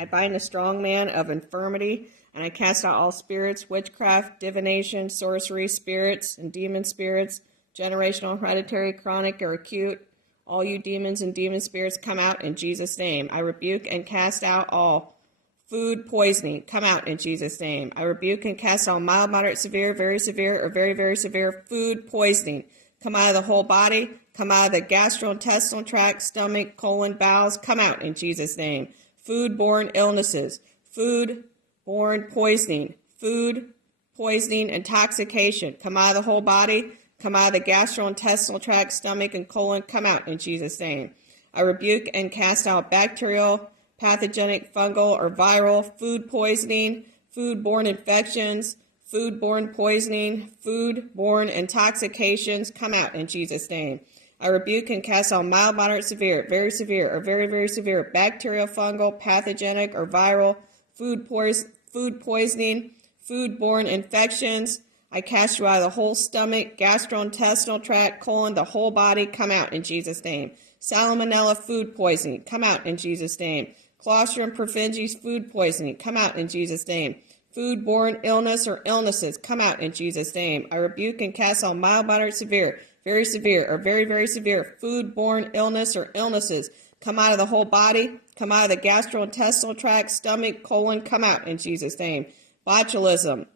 I bind the strong man of infirmity, and I cast out all spirits, witchcraft, divination, sorcery, spirits, and demon spirits, generational, hereditary, chronic, or acute. All you demons and demon spirits, come out in Jesus' name. I rebuke and cast out all food poisoning. Come out in Jesus' name. I rebuke and cast out mild, moderate, severe, very severe, or very, very severe food poisoning. Come out of the whole body. Come out of the gastrointestinal tract, stomach, colon, bowels. Come out in Jesus' name. Food-borne illnesses. Food-borne poisoning. Food poisoning, intoxication. Come out of the whole body. Come out of the gastrointestinal tract, stomach, and colon. Come out in Jesus' name. I rebuke and cast out bacterial, pathogenic, fungal, or viral food poisoning, food-borne infections, food-borne poisoning, food-borne intoxications. Come out in Jesus' name. I rebuke and cast out mild, moderate, severe, or very, very severe bacterial, fungal, pathogenic, or viral food poisoning, food-borne infections. I cast you out of the whole stomach, gastrointestinal tract, colon, the whole body. Come out in Jesus' name. Salmonella food poisoning. Come out in Jesus' name. Clostridium perfringens food poisoning. Come out in Jesus' name. Food-borne illness or illnesses. Come out in Jesus' name. I rebuke and cast out mild, moderate, severe, or very, very severe food-borne illness or illnesses. Come out of the whole body. Come out of the gastrointestinal tract, stomach, colon. Come out in Jesus' name. Botulism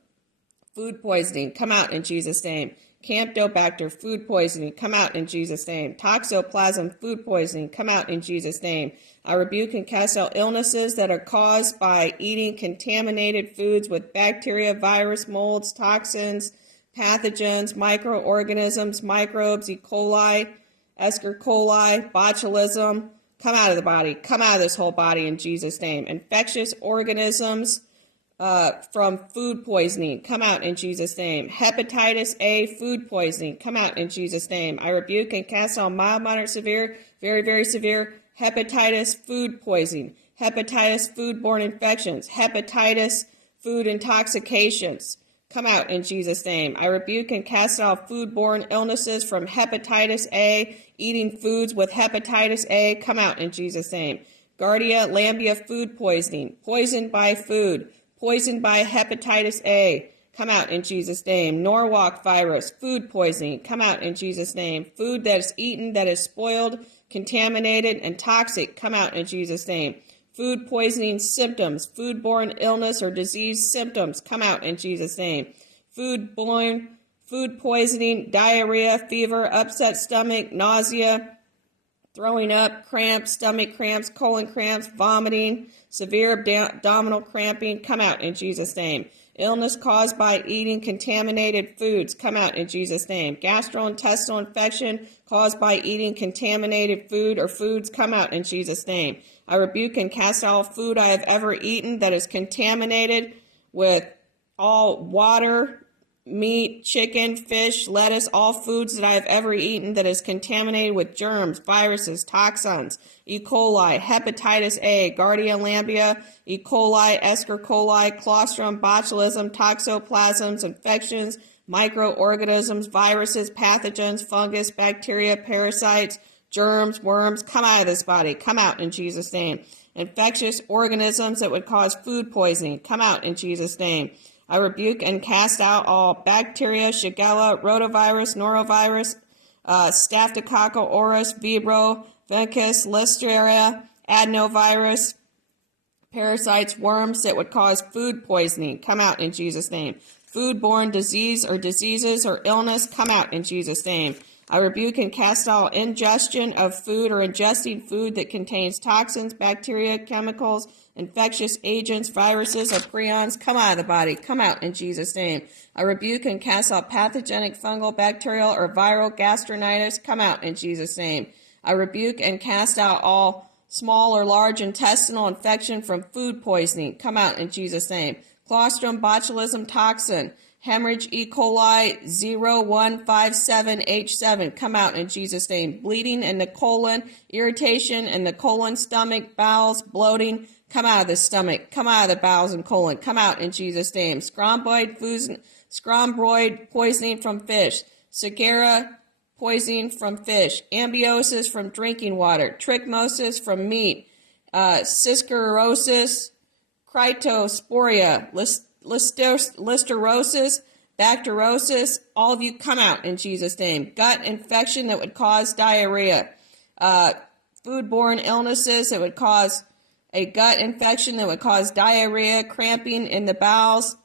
food poisoning. Come out in Jesus' name. Campylobacter food poisoning. Come out in Jesus' name. Toxoplasm food poisoning. Come out in Jesus' name. I rebuke and cast out illnesses that are caused by eating contaminated foods with bacteria, virus, molds, toxins, pathogens, microorganisms, microbes, E. coli, Escherichia coli, botulism. Come out of the body. Come out of this whole body in Jesus' name. Infectious organisms from food poisoning. Come out in Jesus' name. Hepatitis A food poisoning. Come out in Jesus' name. I rebuke and cast out mild, moderate, severe, very, very severe hepatitis food poisoning. Hepatitis food-borne infections. Hepatitis food intoxications. Come out in Jesus' name. I rebuke and cast out food-borne illnesses from hepatitis A, eating foods with hepatitis A. Come out in Jesus' name. Giardia lamblia food poisoning. Poisoned by food. Poisoned by hepatitis A. Come out in Jesus' name. Norwalk virus food poisoning. Come out in Jesus' name. Food that is eaten that is spoiled, contaminated, and toxic. Come out in Jesus' name. Food poisoning symptoms, food-borne illness or disease symptoms. Come out in Jesus' name. Food poisoning, diarrhea, fever, upset stomach, nausea, throwing up, cramps, stomach cramps, colon cramps, vomiting, severe abdominal cramping. Come out in Jesus' name. Illness caused by eating contaminated foods. Come out in Jesus' name. Gastrointestinal infection caused by eating contaminated food or foods. Come out in Jesus' name. I rebuke and cast out all food I have ever eaten that is contaminated with all water, meat, chicken, fish, lettuce, all foods that I have ever eaten that is contaminated with germs, viruses, toxins, E. coli, hepatitis A, Giardia lamblia, E. coli, Escherichia coli, Clostridium, botulism, toxoplasms, infections, microorganisms, viruses, pathogens, fungus, bacteria, parasites, germs, worms. Come out of this body. Come out in Jesus' name. Infectious organisms that would cause food poisoning. Come out in Jesus' name. I rebuke and cast out all bacteria, Shigella, rotavirus, norovirus, Staphylococcus aureus, Vibrio, Venicus, Listeria, adenovirus, parasites, worms that would cause food poisoning. Come out in Jesus' name. Food-borne disease or diseases or illness. Come out in Jesus' name. I rebuke and cast out ingestion of food or ingesting food that contains toxins, bacteria, chemicals, infectious agents, viruses, or prions. Come out of the body. Come out in Jesus' name. I rebuke and cast out pathogenic, fungal, bacterial, or viral gastronitis. Come out in Jesus' name. I rebuke and cast out all small or large intestinal infection from food poisoning. Come out in Jesus' name. Clostridium botulism toxin. Hemorrhage E. coli 0157H7. Come out in Jesus' name. Bleeding in the colon, irritation in the colon, stomach, bowels, bloating. Come out of the stomach. Come out of the bowels and colon. Come out in Jesus' name. Scromboid poisoning from fish. Sagara poisoning from fish. Ambiosis from drinking water. Trichmosis from meat. Sclerosis Cryptosporia, listerosis, bacterosis, all of you come out in Jesus' name. Gut infection that would cause diarrhea. Foodborne illnesses that would cause a gut infection that would cause diarrhea, cramping in the bowels,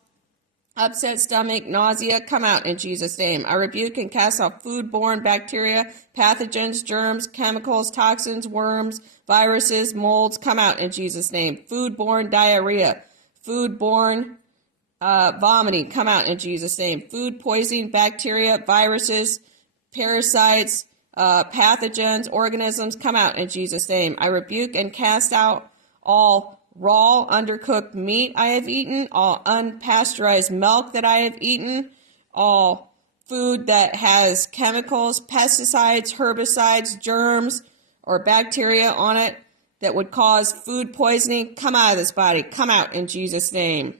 upset stomach, nausea, come out in Jesus' name. I rebuke and cast out foodborne bacteria, pathogens, germs, chemicals, toxins, worms, viruses, molds, come out in Jesus' name. Foodborne diarrhea, foodborne vomiting, come out in Jesus' name. Food poisoning, bacteria, viruses, parasites, pathogens, organisms, come out in Jesus' name. I rebuke and cast out all raw, undercooked meat I have eaten, all unpasteurized milk that I have eaten, all food that has chemicals, pesticides, herbicides, germs, or bacteria on it that would cause food poisoning. Come out of this body. Come out in Jesus' name.